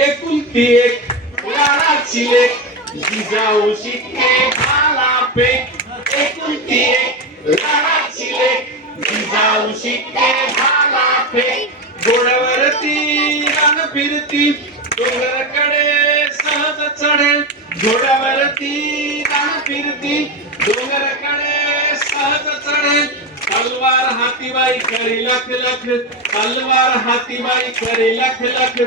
एकुलती एक लाडाची लेक जिजाऊ शिके मला पेक एकुलती एक लाडाची लेक जिजाऊ शिके मला पेक घोड्यावरती रान फिरती डोंगराकडे सहज चढेल. घोड्यावरती रान फिरती डोंगराकडे सहज चढेल. तलवार हातीबाई करी लख लख. तलवार हातीबाई करी लख लख.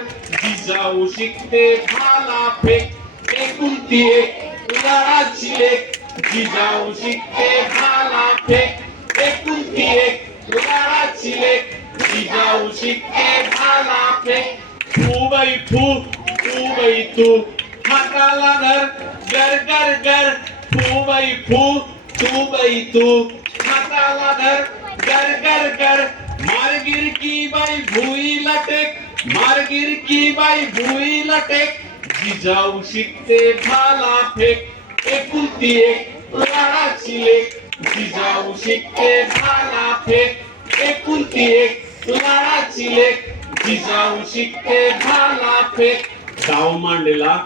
जाऊ शिकते भाला फेक. फेकून ती एक उदाराची लेक जिजाऊ शिकते भाला फेक. फेकून ती एक उदाराची लेक जिजाऊ शिकते भाला फेक. तू बाई तू तू बाई तू. हाताला धर गर गर गर तू बाई फू तू बाई तू. हाताला धर गर गर गर मारगिर की बाई भुई लटेक मारगिर की बाई भुई लटेक जिजाऊ शिकते भाला फेक. एकुलती एक लाडाची लेक जिजाऊ शिकते भाला फेक. एकुलती एक लाडाची लेक जिजाऊ शिकते भाला फेक. गाव मांडला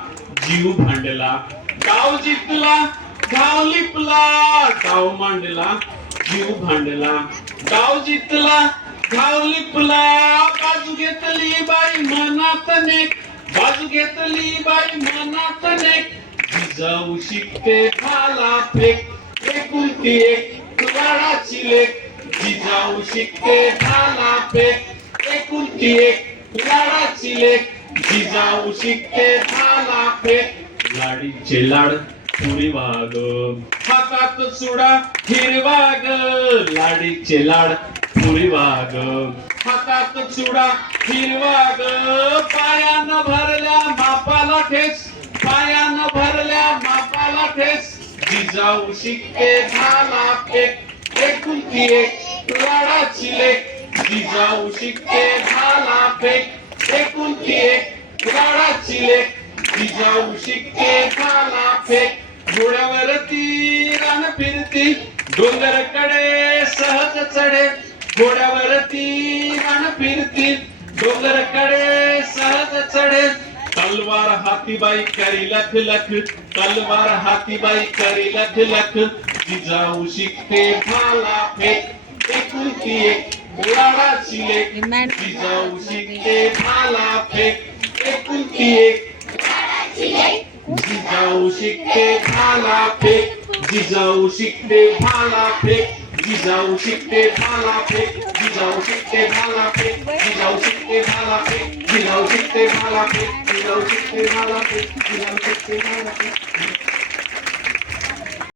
जीव भांडला गाव जिंकला गाव लिपला. गाव मांडला जीव भांडला गाव जिंकला गाव लिपला. घेतली बाई मनात नेक बाजू घेतली बाई मनात नेक जिजाऊ शिकते भाला फेक एकुलती एक लाडाची लेक जिजाऊ शिकते भाला फेक एकुलती एक लाडाची लेक जिजाऊ शिकते भाला फेक. लाडीचे लाड पुरी वाग. हातात सुडा हिरवा ग लाडीचे लाड मुळी वाग हातात चुडा हिरवा ग पायानं भरल्या मापाला ठेस. पायानं भरल्या मापाला ठेस. जिजाऊ शिकते झाला फेक एकुलती एक. लाडाची लेक जिजाऊ शिकते झाला फेक. एकुलती एक. लाडाची चिले जिजाऊ शिकते झाला फेक. घोड्यावरती रान फिरती. डोंगरकडे सहज चढे. घोड्यावरती रान फिरती डोंगरकडे सहज चढे. तलवार हातीबाई करी लख लख तलवार हातीबाई करी लख लख. जिजाऊ शिकते भाला फेक एकुलती एक लाडाची लेक जिजाऊ शिकते भाला फेक एकुलती एक जिजाऊ शिकते भाला फेक. जिजाऊ शिकते भाला फेक. Dizão chicte malapé, dizão chicte malapé, dizão chicte malapé, dizão chicte malapé, dizão chicte malapé, dizão chicte malapé.